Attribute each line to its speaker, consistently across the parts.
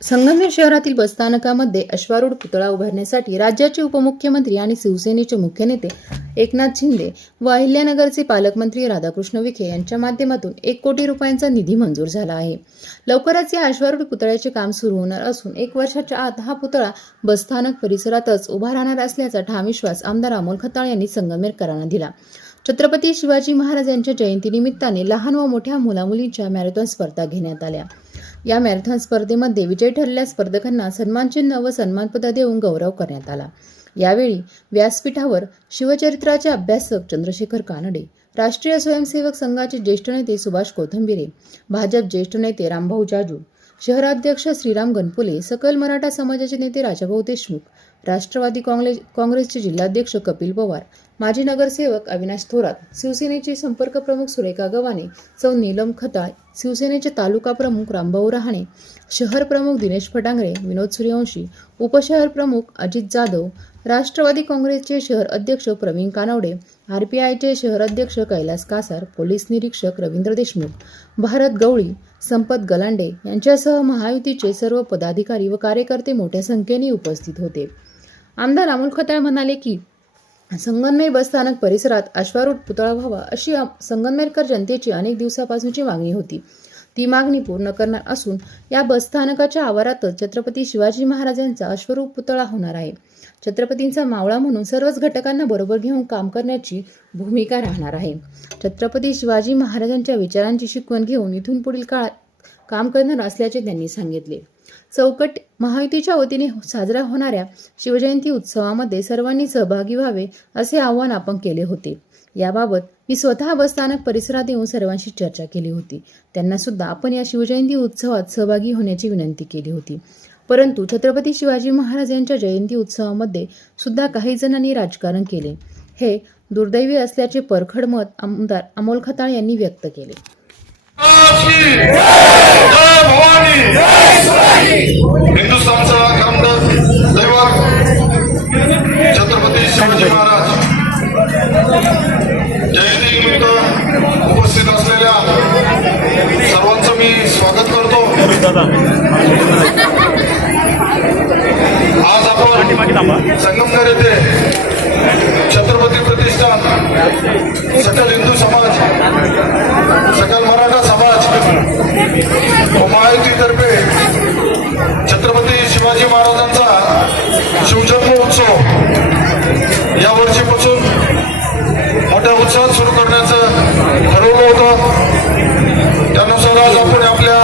Speaker 1: संगमनेर शहरातील बसस्थानकामध्ये अश्वारूढ पुतळा उभारण्यासाठी राज्याचे उपमुख्यमंत्री आणि शिवसेनेचे मुख्य नेते एकनाथ शिंदे व अहिल्यानगरचे पालकमंत्री राधाकृष्ण विखे यांच्या माध्यमातून एक कोटी रुपयांचा निधी मंजूर झाला आहे. लवकरच या अश्वारूढ पुतळ्याचे काम सुरू होणार असून एक वर्षाच्या आत हा पुतळा बसस्थानक परिसरातच उभा राहणार असल्याचा ठाम विश्वास आमदार अमोल खताळ यांनी संगमनेरकरांना दिला. छत्रपती शिवाजी महाराज यांच्या जयंतीनिमित्ताने लहान व मोठ्या मुलामुलींच्या मॅरेथॉन स्पर्धा घेण्यात आल्या. या मॅरेथॉन स्पर्धेमध्ये विजय ठरलेल्या स्पर्धकांना सन्मानचिन्ह व सन्मानपद देऊन गौरव करण्यात आला. यावेळी व्यासपीठावर शिवचरित्राचे अभ्यासक चंद्रशेखर कानडे राष्ट्रीय स्वयंसेवक संघाचे ज्येष्ठ नेते सुभाष कोथंबिरे भाजप ज्येष्ठ नेते रामभाऊ जाजू शहराध्यक्ष श्रीराम गणपुले सकल मराठा समाजाचे नेते राजाभाऊ देशमुख राष्ट्रवादी काँग्रेस काँग्रेसचे जिल्हाध्यक्ष कपिल पवार माजी नगरसेवक अविनाश थोरात शिवसेनेचे संपर्क प्रमुख सुरेखा गव्हाणे सौ नीलम खताळ शिवसेनेचे तालुका प्रमुख रामभाऊ रहाणे शहर प्रमुख दिनेश फटांगरे विनोद सूर्यवंशी उपशहर प्रमुख अजित जाधव राष्ट्रवादी काँग्रेसचे शहर अध्यक्ष प्रवीण कानवडे आर पी आयचे शहराध्यक्ष कैलास कासार पोलीस निरीक्षक रवींद्र देशमुख भारत गवळी संपत गलांडे यांच्यासह महायुतीचे सर्व पदाधिकारी व कार्यकर्ते मोठ्या संख्येने उपस्थित होते. आमदार अमोल खताळ म्हणाले की संगमनेर बसस्थानक परिसरात अश्वारूढ पुतळा व्हावा अशी संगनमेरकर संगमनेरकर जनतेची अनेक दिवसापासूनची मागणी होती. ती मागणी पूर्ण करणार असून या बसस्थानकाच्या आवारातच छत्रपती शिवाजी महाराजांचा अश्वरूप पुतळा होणार आहे. छत्रपतींचा मावळा म्हणून सर्वच घटकांना बरोबर घेऊन काम करण्याची भूमिका राहणार आहे. छत्रपती शिवाजी महाराजांच्या विचारांची शिकवण घेऊन इथून पुढील काळात काम करणार असल्याचे त्यांनी सांगितले. चौकट महायुतीच्या वतीने साजरा होणाऱ्या शिवजयंती उत्सवामध्ये सर्वांनी सहभागी व्हावे असे आवाहन आपण केले होते. याबाबत मी स्वतः बसस्थानक परिसरात येऊन सर्वांशी चर्चा केली होती. त्यांना सुद्धा आपण या शिवजयंती उत्सवात सहभागी होण्याची विनंती केली होती. परंतु छत्रपती शिवाजी महाराज यांच्या जयंती उत्सवामध्ये सुद्धा काही जणांनी राजकारण केले. हे दुर्दैवी असल्याचे परखड मत आमदार अमोल खताळ यांनी व्यक्त केले.
Speaker 2: हिंदुस्थानचा समितीतर्फे छत्रपती शिवाजी महाराजांचा शिवजन्म उत्सव. या वर्षीपासून मोठ्या उत्साहात सुरू करण्याचं ठरवलं होतं. त्यानुसार आज आपण आपल्या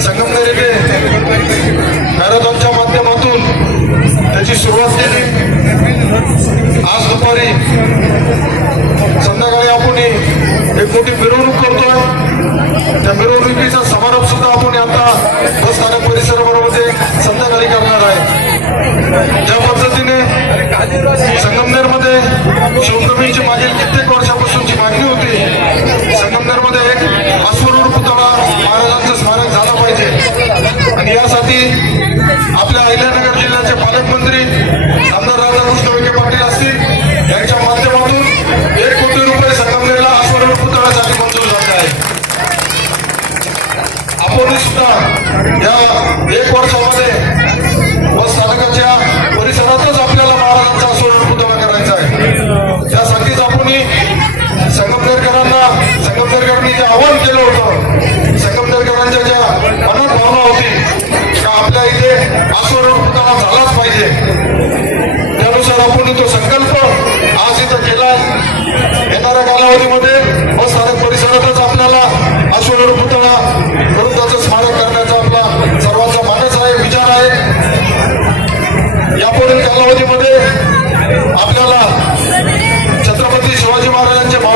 Speaker 2: संगमनेर येथे मॅरेथॉनच्या माध्यमातून त्याची सुरुवात केली. आज दुपारी संध्याकाळी आपण एक मोठी संगमनेरमध्ये मागील कित्येक वर्षापासूनची मागणी होती. संगमनेरमध्ये एक अश्वरूढ पुतळा महाराजांचं स्मारक झालं पाहिजे. आणि यासाठी आपल्या अहिल्यानगर जिल्ह्याचे पालकमंत्री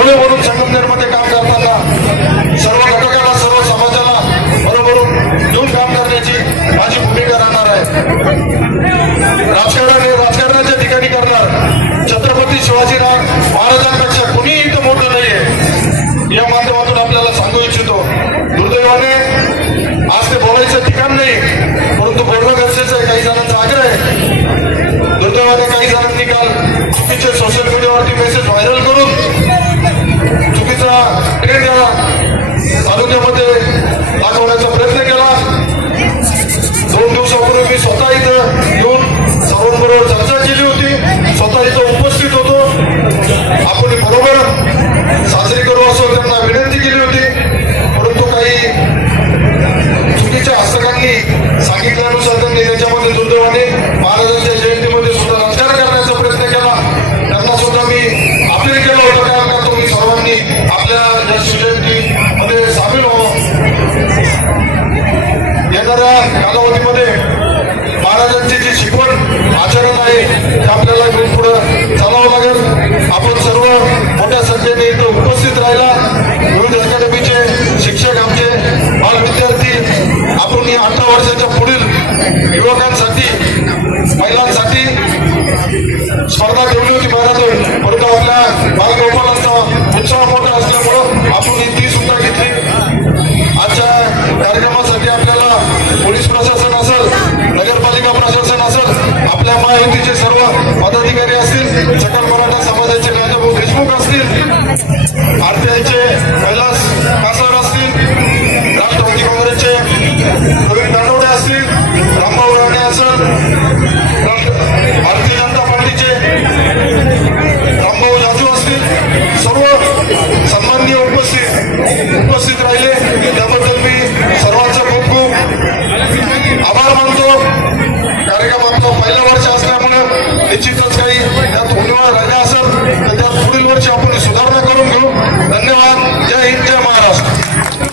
Speaker 2: महाराजांचे म्हणून संगमनेरमध्ये काम करताना सर्व घटकाला सर्व समाजाला बरोबर घेऊन काम करण्याची माझी भूमिका राहणार आहे. राजकारण हे राजकारणाच्या ठिकाणी करणार. छत्रपती शिवाजीराव महाराजांना म्हणून मी स्वतः इथं येऊन सर्वांबरोबर चर्चा केली होती. स्वतः इथं उपस्थित होतो. आपण बरोबर उपस्थित राहिला गुरुज अकॅडमीचे शिक्षक आमचे बाल विद्यार्थी आपण या अठरा वर्षाच्या पुढील युवकांसाठी महिलांसाठी स्पर्धा ठेवली होती महाराज परंतु आपल्या बालगोपालांचा उत्साह मोठा असल्यामुळं आपण ही ती सुद्धा घेतली. आजच्या कार्यक्रमासाठी आपल्याला पोलीस प्रशासन असेल नगरपालिका प्रशासन असेल आपल्या महायुतीचे सर्व पदाधिकारी असतील सकल आरतीआयचे कैलास कासर असतील राष्ट्रवादी काँग्रेसचे प्रवीण दानवडे असतील रामभाऊ राणे असं